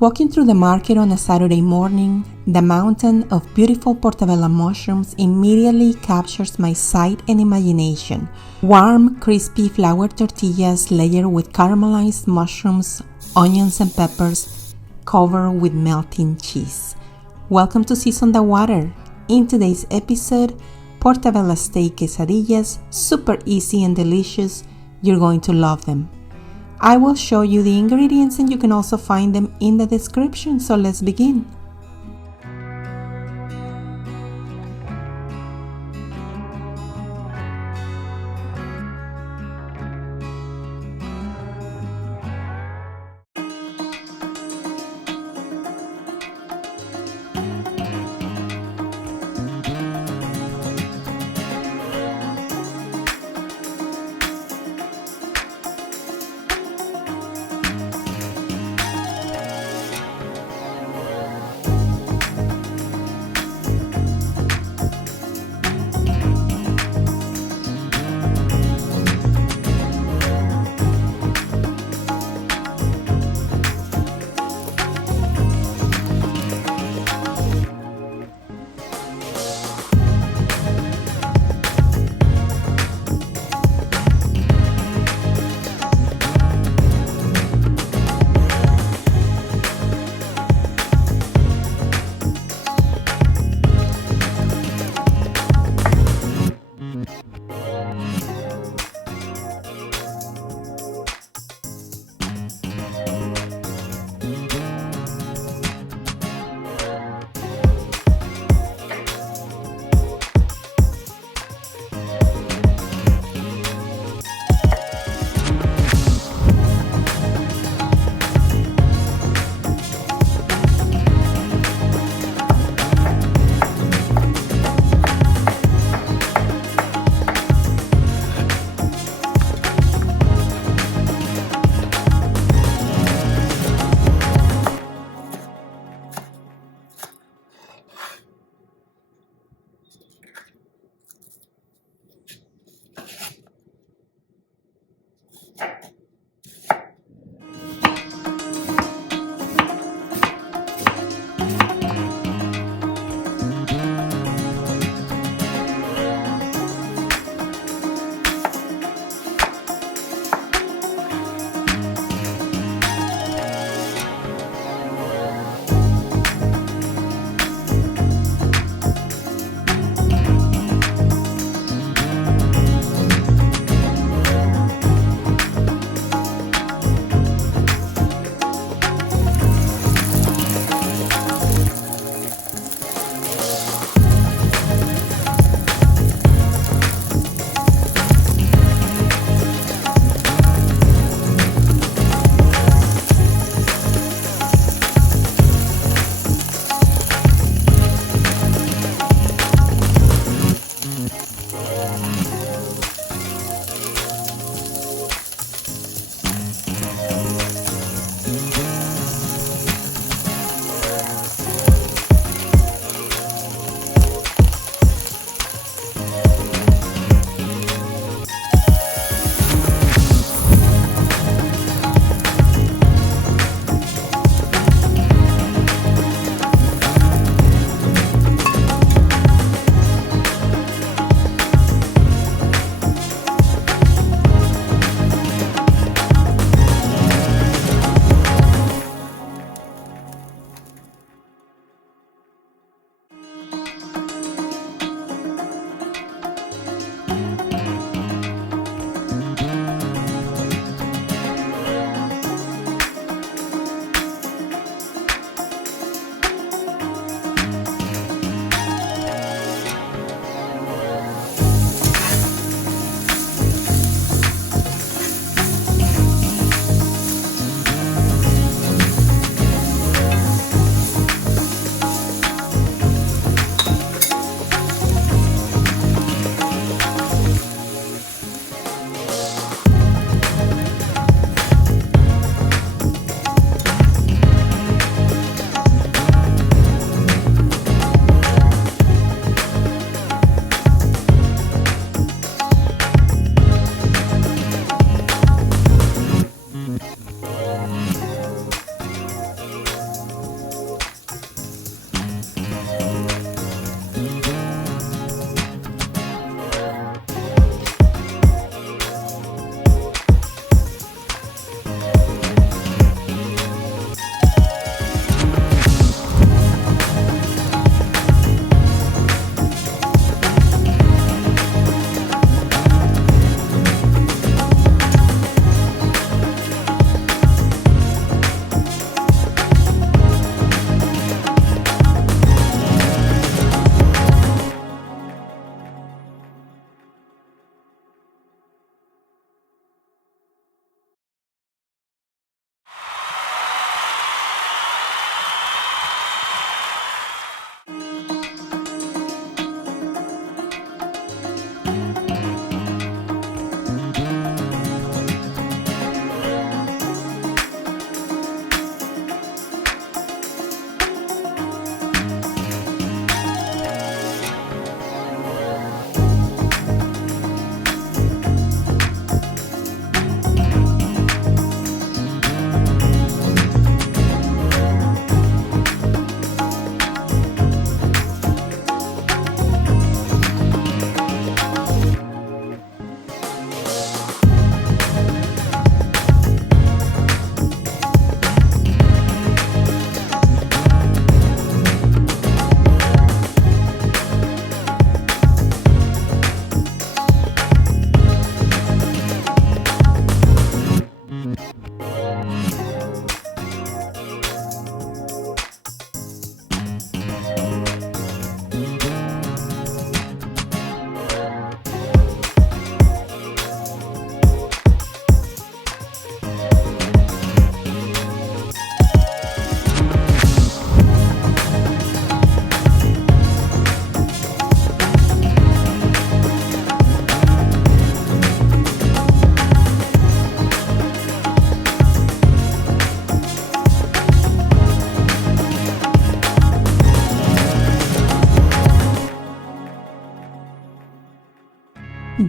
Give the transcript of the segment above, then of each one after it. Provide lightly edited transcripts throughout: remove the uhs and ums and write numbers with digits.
Walking through the market on a Saturday morning, the mountain of beautiful portobello mushrooms immediately captures my sight and imagination. Warm, crispy flour tortillas layered with caramelized mushrooms, onions and peppers, covered with melting cheese. Welcome to Season the Water. In today's episode, Portobello Steak Quesadillas, super easy and delicious. You're going to love them. I will show you the ingredients and you can also find them in the description, so let's begin.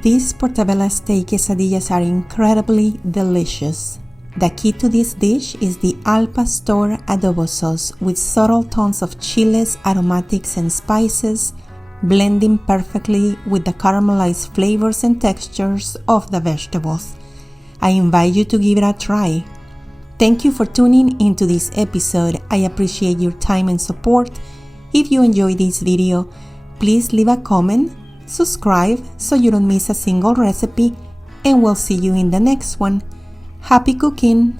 These Portobello Steak Quesadillas are incredibly delicious. The key to this dish is the al pastor adobo sauce with subtle tones of chiles, aromatics, and spices, blending perfectly with the caramelized flavors and textures of the vegetables. I invite you to give it a try. Thank you for tuning into this episode. I appreciate your time and support. If you enjoyed this video, please leave a comment, subscribe so you don't miss a single recipe, and we'll see you in the next one. Happy cooking!